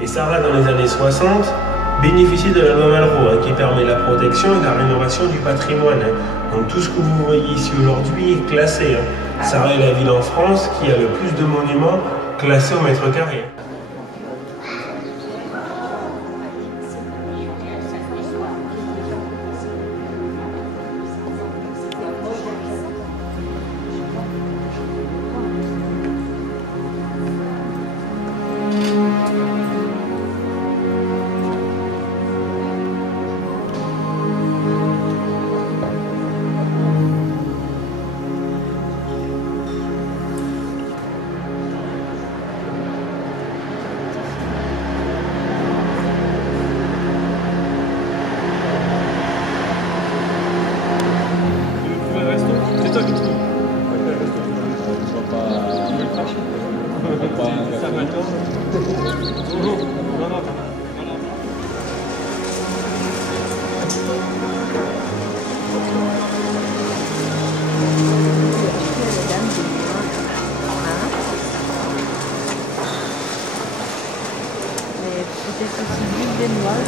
Et Sarlat, dans les années 60, bénéficie de la loi Malraux, qui permet la protection et la rénovation du patrimoine. Donc tout ce que vous voyez ici aujourd'hui est classé. Sarlat est la ville en France qui a le plus de monuments classés au mètre carré. Peut-être aussi l'huile des noix.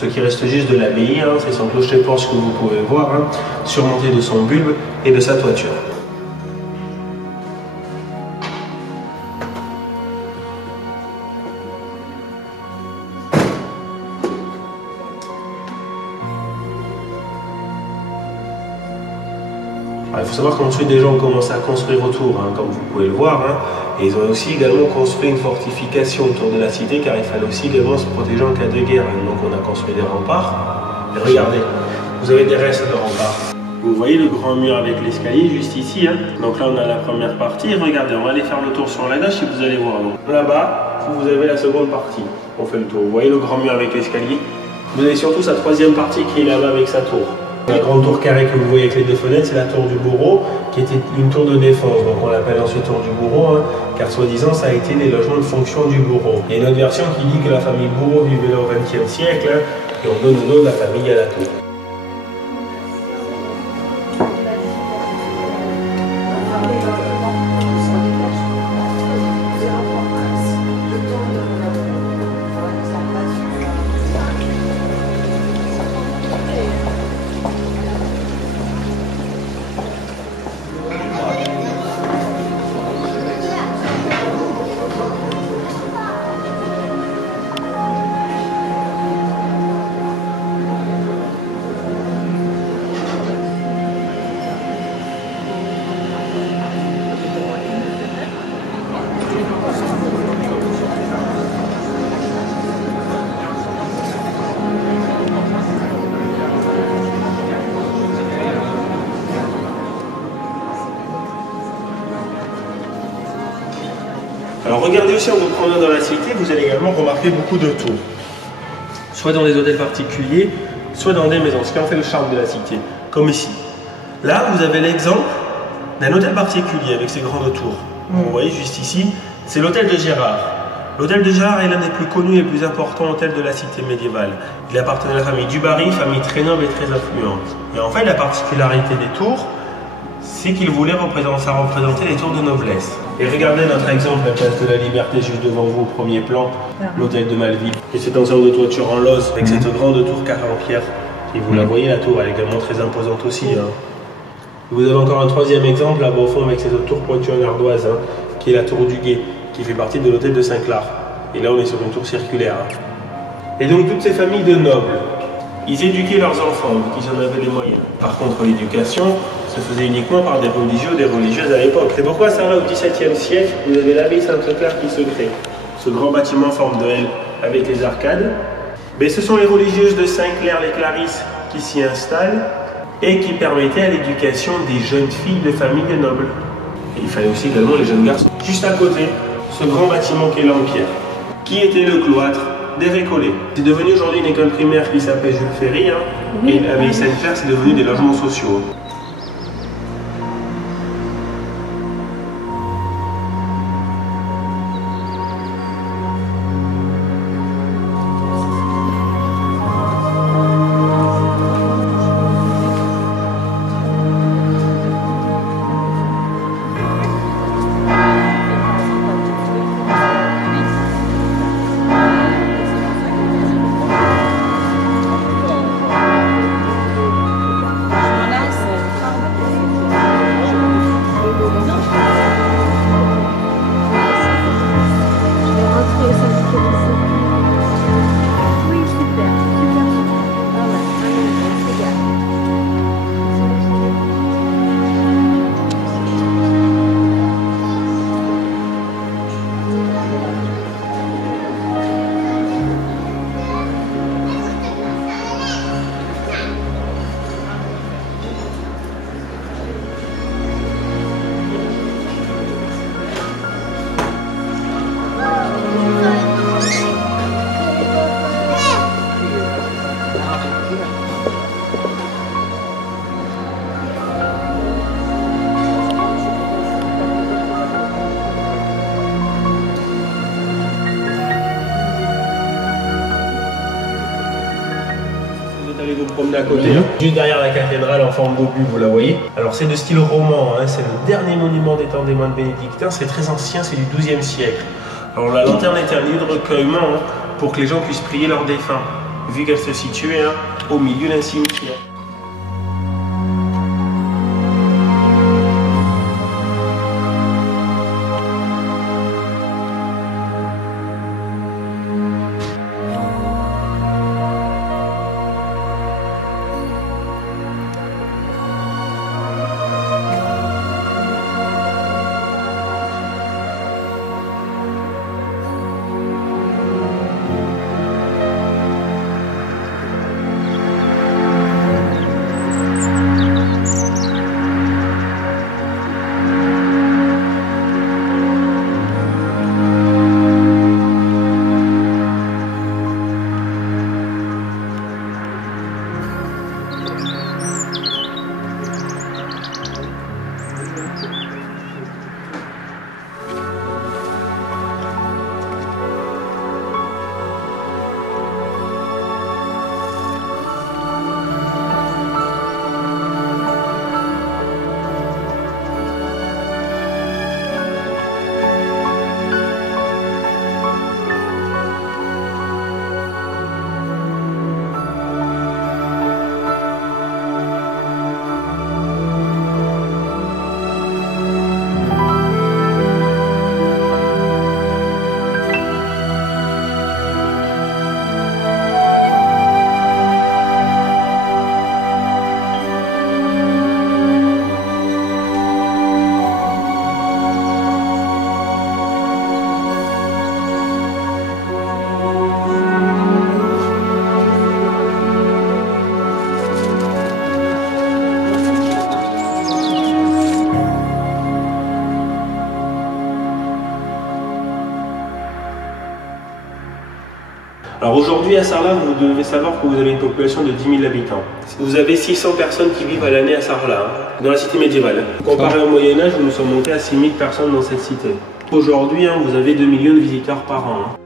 Ce qui reste juste de l'abbaye, c'est son clocher-porche que vous pouvez voir, surmonté de son bulbe et de sa toiture. Il faut savoir qu'ensuite des gens ont commencé à construire autour, comme vous pouvez le voir, et ils ont aussi également construit une fortification autour de la cité car il fallait aussi également se protéger en cas de guerre. Donc on a construit des remparts. Et regardez, vous avez des restes de remparts. Vous voyez le grand mur avec l'escalier juste ici. Donc là on a la première partie. Regardez, on va aller faire le tour sur la gauche et vous allez voir. Là-bas, vous avez la seconde partie. On fait le tour. Vous voyez le grand mur avec l'escalier. Vous avez surtout sa troisième partie qui est là-bas avec sa tour. La grande tour carrée que vous voyez avec les deux fenêtres, c'est la tour du bourreau, qui était une tour de défense. Donc on l'appelle ensuite tour du bourreau, car soi-disant ça a été les logements de fonction du bourreau. Il y a une autre version qui dit que la famille Bourreau vivait là au XXe siècle, et on donne le nom de la famille à la tour. Alors regardez aussi en vous promenant dans la cité, vous allez également remarquer beaucoup de tours. Soit dans des hôtels particuliers, soit dans des maisons, ce qui en fait le charme de la cité, comme ici. Là, vous avez l'exemple d'un hôtel particulier avec ses grandes tours. Vous voyez juste ici, c'est l'hôtel de Gérard. L'hôtel de Gérard est l'un des plus connus et plus importants hôtels de la cité médiévale. Il appartenait à la famille du Barry, famille très noble et très influente. Et en fait, la particularité des tours, c'est qu'il voulait représenter les tours de noblesse. Et regardez notre exemple, la place de la Liberté, juste devant vous, au premier plan, l'hôtel de Malville. Et cet ensemble de toiture en loze, avec cette grande tour carrée en pierre. Et vous la voyez, la tour, elle est également très imposante aussi. Vous avez encore un troisième exemple, là-bas au fond, avec cette tour pointue en ardoise, qui est la tour du Guet, qui fait partie de l'hôtel de Saint-Clar. Et là, on est sur une tour circulaire. Et donc, toutes ces familles de nobles, ils éduquaient leurs enfants, vu qu'ils en avaient les moyens. Par contre, l'éducation se faisait uniquement par des religieux ou des religieuses à l'époque. C'est pourquoi ça, là, au XVIIe siècle, vous avez l'abbaye Sainte-Claire qui se crée. Ce grand bâtiment en forme de L avec les arcades. Mais ce sont les religieuses de Saint-Clair, les Clarisses, qui s'y installent et qui permettaient à l'éducation des jeunes filles de familles de nobles. Et il fallait aussi également les jeunes garçons. Juste à côté, ce grand bâtiment qui est là en pierre, qui était le cloître des Récollets. C'est devenu aujourd'hui une école primaire qui s'appelle Jules Ferry, et l'abbaye Sainte-Claire, c'est devenu des logements sociaux. Vous promenez à côté, juste derrière la cathédrale en forme d'obus, vous la voyez. Alors c'est de style roman, c'est le dernier monument des temps des moines bénédictins, c'est très ancien, c'est du XIIe siècle. Alors la lanterne était un lieu de recueillement pour que les gens puissent prier leurs défunts, vu qu'elle se situait au milieu d'un cimetière. Alors aujourd'hui à Sarlat, vous devez savoir que vous avez une population de 10 000 habitants. Vous avez 600 personnes qui vivent à l'année à Sarlat, dans la cité médiévale. Comparé au Moyen-Âge, nous sommes montés à 6 000 personnes dans cette cité. Aujourd'hui, vous avez 2 millions de visiteurs par an.